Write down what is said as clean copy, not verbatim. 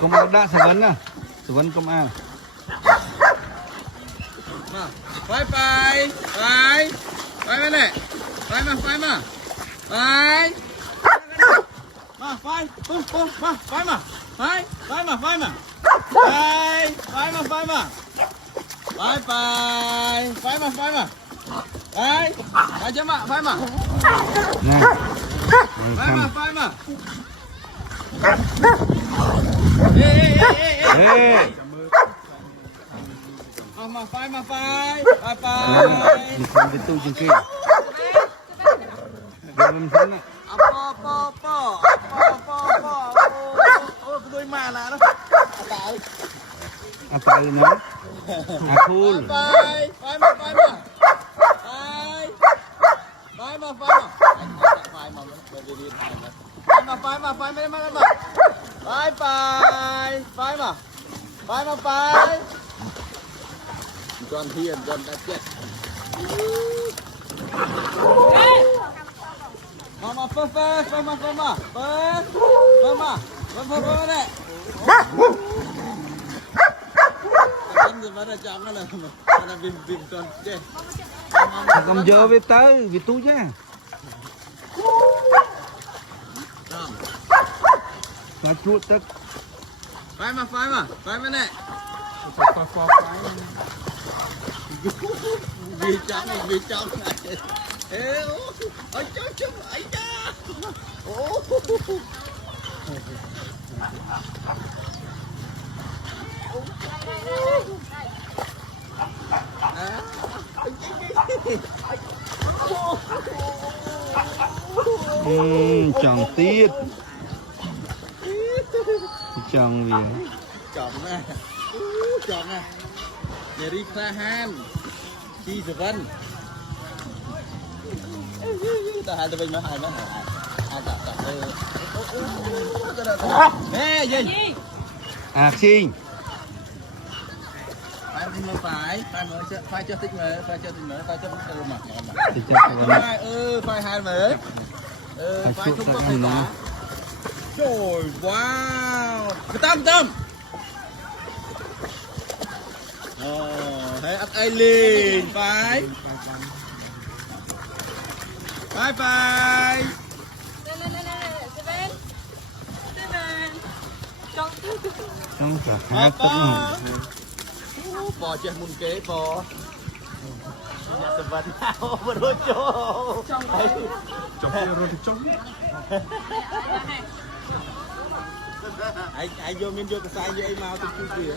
Công an đã sẽ vấn à? Sẽ vấn công an. Phai bên này. Phai mà. Phai. Chứ mà, phai mà. Này. Phai mà. Ê. Phai. Mình không biết tôi chừng kia. Rồi mình thấy nè. Po. Ôi, cái đôi mà là đó. À tại nó. À cool. Phai mà. Phai mà. John Hiền, John đã chết. Mama, phơ này. Anh thì vẫn là chọn nó là vinh John chết. Sao cầm dơ với tới, vì tôi chứ. Sao chuột tức. Phai mà này. Vì trong này. Ê, ôi chấm ấy cha. Ô. Chẳng tiết. Chẳng vì Chọn nè. Nhà đi Kha Han. Chi Sở Vân. Ta hai tụi mình mới hai. Ê, gì? à xin. Phải cho tích mở, phải cho mà. Thì chắc là nó. Phải hai mở. Phải chuột không ta có ăn phải nó. cả. Trời, wow. Cái tâm. Thấy ắt ai liền, phải. Bye. Không cả hát tức nữa. Bò chơi môn kế bò. Nhà Sở Vân nào mà đôi chỗ. Chọc kia rồi thì trống. Ai vô miền vô cái sai như ai mau từ kia.